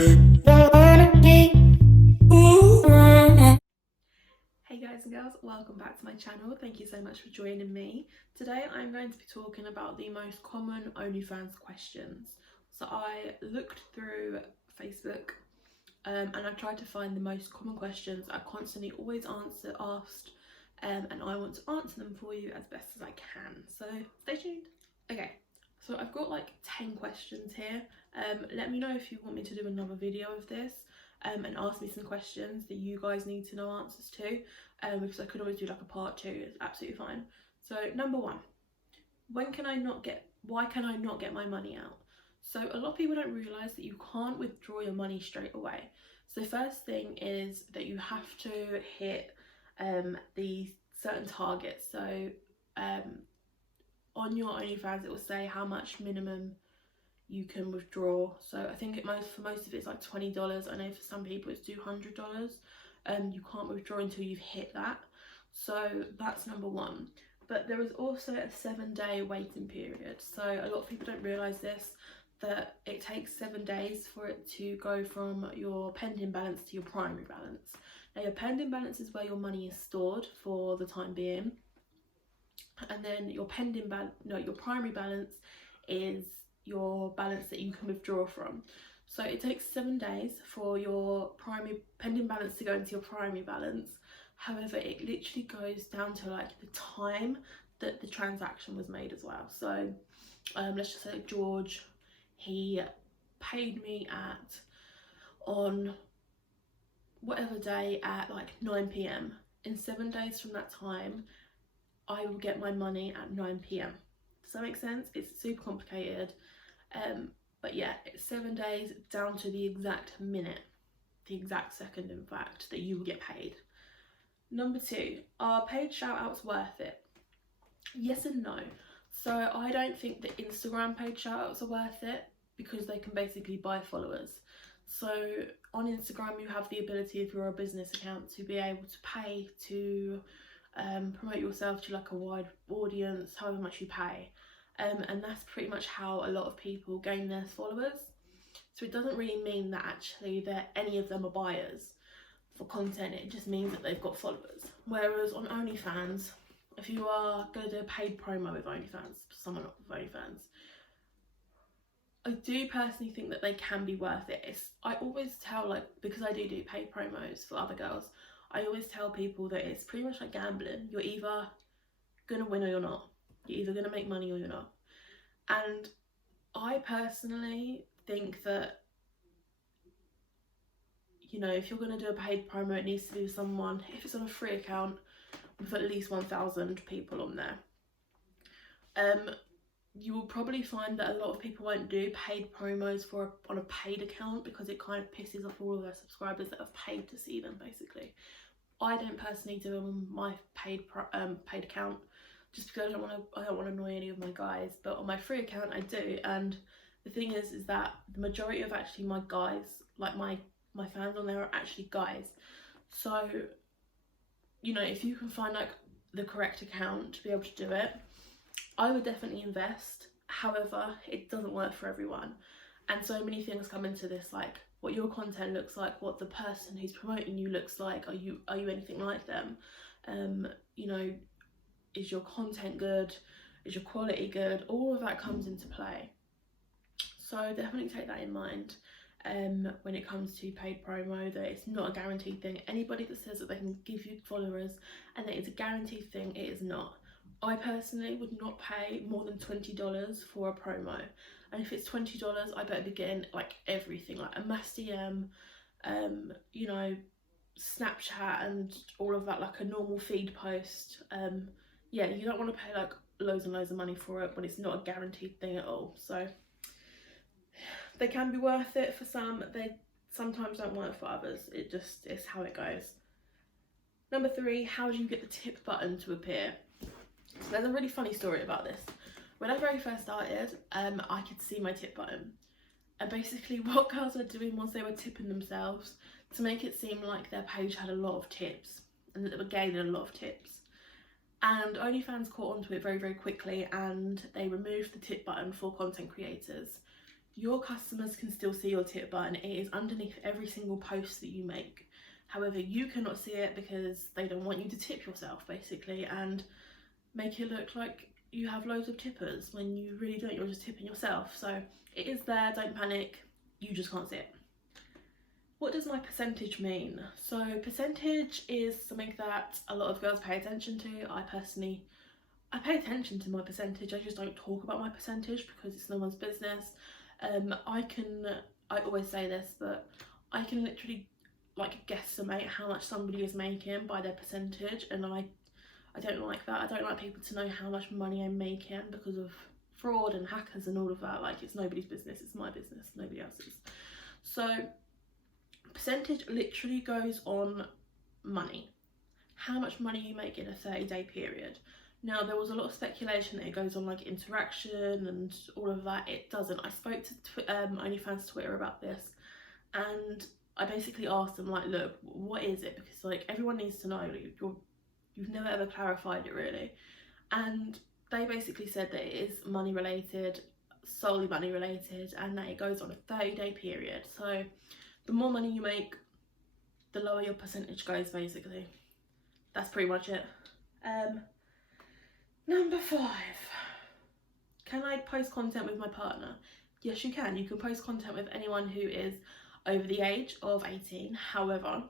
Hey guys and girls, welcome back to my channel. Thank you so much for joining me. Today I'm going to be talking about the most common OnlyFans questions. So I looked through Facebook and I tried to find the most common questions I constantly always asked and I want to answer them for you as best as I can. So stay tuned. Okay, so I've got like 10 questions here. Let me know if you want me to do another video of this. And ask me some questions that you guys need to know answers to, because I could always do like a part 2. It's absolutely fine. So number 1, why can I not get my money out? So a lot of people don't realise that you can't withdraw your money straight away. So the first thing is that you have to hit the certain targets. So on your OnlyFans it will say how much minimum you can withdraw. So I think for most of it's like $20. I know for some people it's $200. You can't withdraw until you've hit that. So that's number 1. But there is also a 7-day waiting period. So a lot of people don't realise this, that it takes 7 days for it to go from your pending balance to your primary balance. Now your pending balance is where your money is stored for the time being, and then your primary balance is your balance that you can withdraw from. So it takes 7 days for your pending balance to go into your primary balance. However, it literally goes down to like the time that the transaction was made as well. So let's just say George, he paid me on whatever day at like 9 p.m. In 7 days from that time, I will get my money at 9 p.m. Does that make sense? It's super complicated. But yeah, it's 7 days down to the exact minute, the exact second in fact, that you will get paid. Number 2, are paid shoutouts worth it? Yes and no. So I don't think that Instagram paid shoutouts are worth it, because they can basically buy followers. So on Instagram you have the ability, if you're a business account, to be able to pay to promote yourself to like a wide audience, however much you pay. And that's pretty much how a lot of people gain their followers. So it doesn't really mean that actually that any of them are buyers for content, it just means that they've got followers. Whereas on OnlyFans, if you are going to do a paid promo with OnlyFans, someone with OnlyFans, I do personally think that they can be worth it. I always tell, like, because I do paid promos for other girls, I always tell people that it's pretty much like gambling. You're either gonna win or you're not. You're either gonna make money or you're not. And I personally think that, you know, if you're gonna do a paid promo, it needs to be with someone, if it's on a free account, with at least 1,000 people on there. You will probably find that a lot of people won't do paid promos on a paid account, because it kind of pisses off all of their subscribers that have paid to see them, basically. I don't personally do them on my paid account, just because I don't want to annoy any of my guys. But on my free account I do. And the thing is that the majority of actually my guys, like my fans on there, are actually guys. So, you know, if you can find like the correct account to be able to do it, I would definitely invest. However, it doesn't work for everyone, and so many things come into this, like what your content looks like, what the person who's promoting you looks like. Are you anything like them? You know, is your content good? Is your quality good? All of that comes into play. So definitely take that in mind when it comes to paid promo, that it's not a guaranteed thing. Anybody that says that they can give you followers and that it's a guaranteed thing, it is not. I personally would not pay more than $20 for a promo. And if it's $20, I better be getting like everything, like a mass DM, you know, Snapchat and all of that, like a normal feed post. Yeah, you don't want to pay like loads and loads of money for it when it's not a guaranteed thing at all. So they can be worth it for some, they sometimes don't work for others. It just is how it goes. Number 3, how do you get the tip button to appear? So there's a really funny story about this. When I very first started, I could see my tip button. And basically what girls were doing was they were tipping themselves to make it seem like their page had a lot of tips and that they were gaining a lot of tips. And OnlyFans caught onto it very, very quickly, and they removed the tip button for content creators. your customers can still see your tip button. It is underneath every single post that you make. However, you cannot see it because they don't want you to tip yourself, basically, and make it look like you have loads of tippers when you really don't. You're just tipping yourself. So it is there, don't panic, you just can't see it. What does my percentage mean? So percentage is something that a lot of girls pay attention to. I pay attention to my percentage. I just don't talk about my percentage because it's no one's business. I always say this, but I can literally like guesstimate how much somebody is making by their percentage, and I don't like that. I don't like people to know how much money I'm making because of fraud and hackers and all of that. Like, it's nobody's business, it's my business, nobody else's. So percentage literally goes on money, how much money you make in a 30-day period. Now, there was a lot of speculation that it goes on like interaction and all of that. It doesn't. I spoke to Onlyfans Twitter about this, and I basically asked them, like, look, what is it? Because like everyone needs to know. Like, you've never ever clarified it really. And they basically said that it is money related, solely money related, and that it goes on a 30-day period. So the more money you make, the lower your percentage goes, basically. That's pretty much it. Number 5. Can I post content with my partner? Yes, you can. You can post content with anyone who is over the age of 18. However,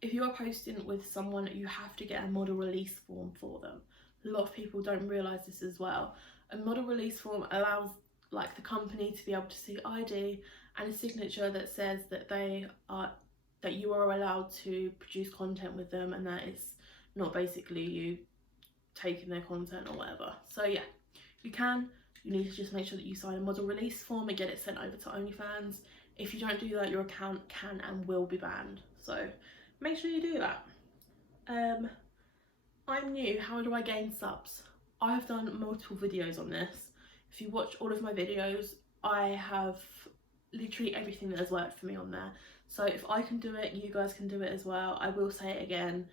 if you are posting with someone, you have to get a model release form for them. A lot of people don't realise this as well. A model release form allows like the company to be able to see ID and a signature that says that you are allowed to produce content with them, and that is not basically you taking their content or whatever. So yeah, you can. You need to just make sure that you sign a model release form and get it sent over to Onlyfans. If you don't do that, your account can and will be banned. So make sure you do that. I'm new. How do I gain subs? I have done multiple videos on this. If you watch all of my videos, I have literally everything that has worked for me on there. So if I can do it, you guys can do it as well. I will say it again.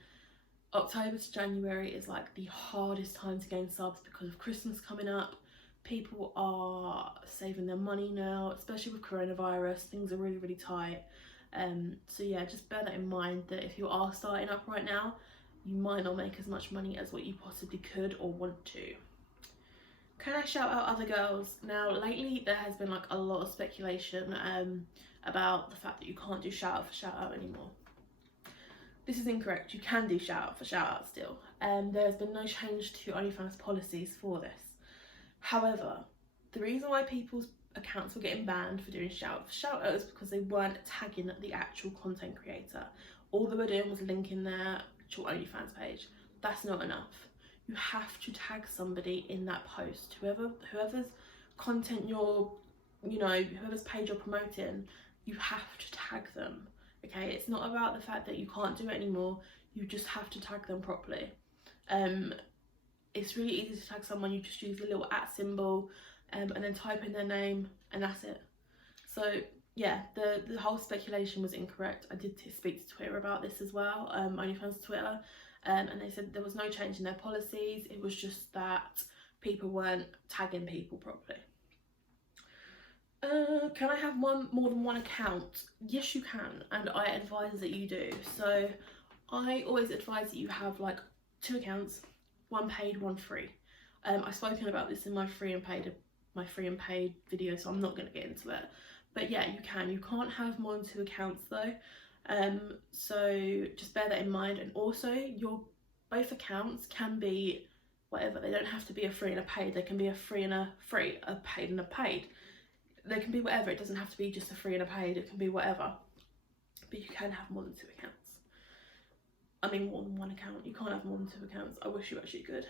October to January is like the hardest time to gain subs because of Christmas coming up. People are saving their money now, especially with coronavirus. Things are really, really tight. So yeah, just bear that in mind, that if you are starting up right now, you might not make as much money as what you possibly could or want to. Can I shout out other girls? Now, lately there has been like a lot of speculation about the fact that you can't do shout out for shout out anymore. This is incorrect. You can do shout out for shout out still. There has been no change to OnlyFans policies for this. However, the reason why people's accounts were getting banned for doing shout out for shout out is because they weren't tagging the actual content creator. All they were doing was linking their actual OnlyFans page. That's not enough. You have to tag somebody in that post. Whoever's content whoever's page you're promoting, you have to tag them. Okay, it's not about the fact that you can't do it anymore. You just have to tag them properly. It's really easy to tag someone. You just use the little @ symbol and then type in their name, and that's it. So yeah, the whole speculation was incorrect. I did speak to Twitter about this as well, OnlyFans Twitter, and they said there was no change in their policies. It was just that people weren't tagging people properly. Can I have more than one account? Yes, you can, and I advise that you do. So I always advise that you have like 2 accounts, one paid, one free. I've spoken about this in my free and paid video, so I'm not going to get into it. But yeah, you can. You can't have more than 2 accounts though. So just bear that in mind. And also, your both accounts can be whatever. They don't have to be a free and a paid. They can be a free and a free, a paid and a paid. They can be whatever. It doesn't have to be just a free and a paid. It can be whatever. But you can have more than 2 accounts. I mean, more than 1 account. You can't have more than 2 accounts. I wish you actually could.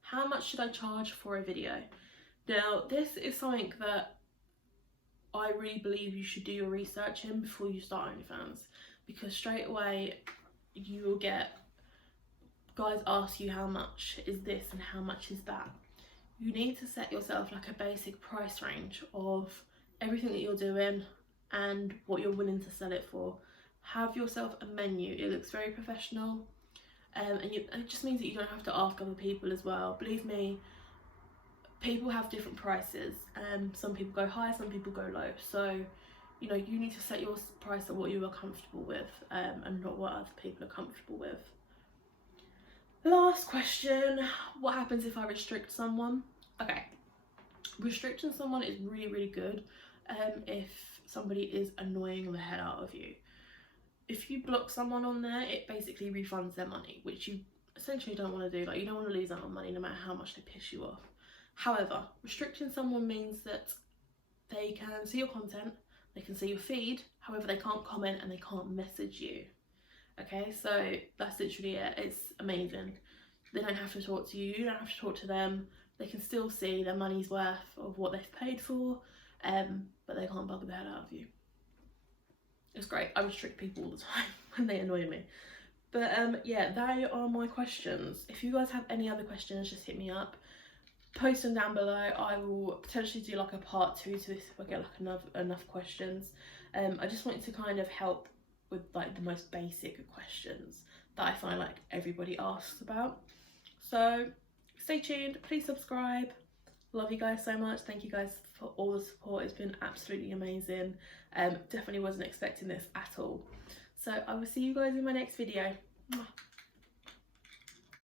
How much should I charge for a video? Now, this is something that I really believe you should do your research in before you start OnlyFans, because straight away you will get guys ask you how much is this and how much is that. You need to set yourself like a basic price range of everything that you're doing and what you're willing to sell it for. Have yourself a menu. It looks very professional, and it just means that you don't have to ask other people as well. Believe me, people have different prices. Some people go high, some people go low. So, you know, you need to set your price at what you are comfortable with, and not what other people are comfortable with. Last question, what happens if I restrict someone? Okay, restricting someone is really, really good if somebody is annoying the hell out of you. If you block someone on there, it basically refunds their money, which you essentially don't want to do. Like, you don't want to lose out on money no matter how much they piss you off. However, restricting someone means that they can see your content, they can see your feed, however they can't comment and they can't message you. Okay, so that's literally it. It's amazing. They don't have to talk to you, you don't have to talk to them. They can still see their money's worth of what they've paid for, but they can't bug the hell out of you. It's great. I restrict people all the time when they annoy me. But yeah, they are my questions. If you guys have any other questions, just hit me up. Post them down below. I will potentially do like a part 2 to this if I get like enough questions. I just wanted to kind of help with like the most basic questions that I find like everybody asks about. So stay tuned, please subscribe. Love you guys so much. Thank you guys for all the support. It's been absolutely amazing. Definitely wasn't expecting this at all. So I will see you guys in my next video. Mwah.